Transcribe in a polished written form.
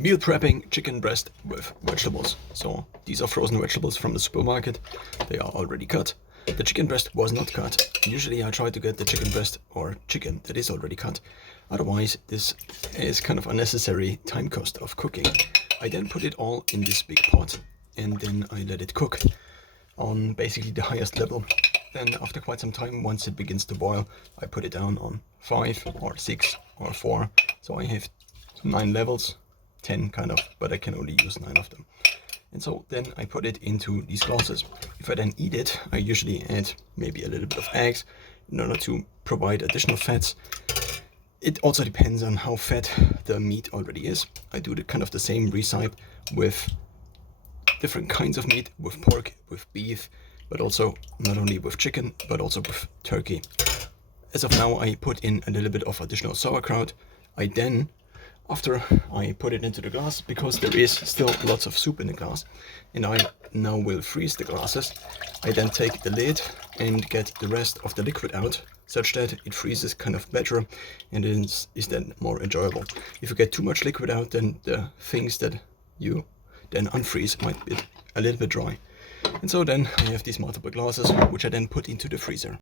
Meal prepping chicken breast with vegetables. So these are frozen vegetables from the supermarket. They are already cut. The chicken breast was not cut. Usually I try to get the chicken breast or chicken that is already cut. Otherwise this is kind of unnecessary time cost of cooking. I then put it all in this big pot and then I let it cook on basically the highest level. Then after quite some time, once it begins to boil, I put it down on 5 or 6 or 4. So I have 9 levels. 10 kind of, but I can only use 9 of them. And so then I put it into these glasses. If I then eat it, I usually add maybe a little bit of eggs in order to provide additional fats. It also depends on how fat the meat already is. I do the same recipe with different kinds of meat, with pork, with beef, but also not only with chicken, but also with turkey. As of now, I put in a little bit of additional sauerkraut. After I put it into the glass, because there is still lots of soup in the glass, and I now will freeze the glasses, I then take the lid and get the rest of the liquid out, such that it freezes kind of better and is then more enjoyable. If you get too much liquid out, then the things that you then unfreeze might be a little bit dry. And so then I have these multiple glasses, which I then put into the freezer.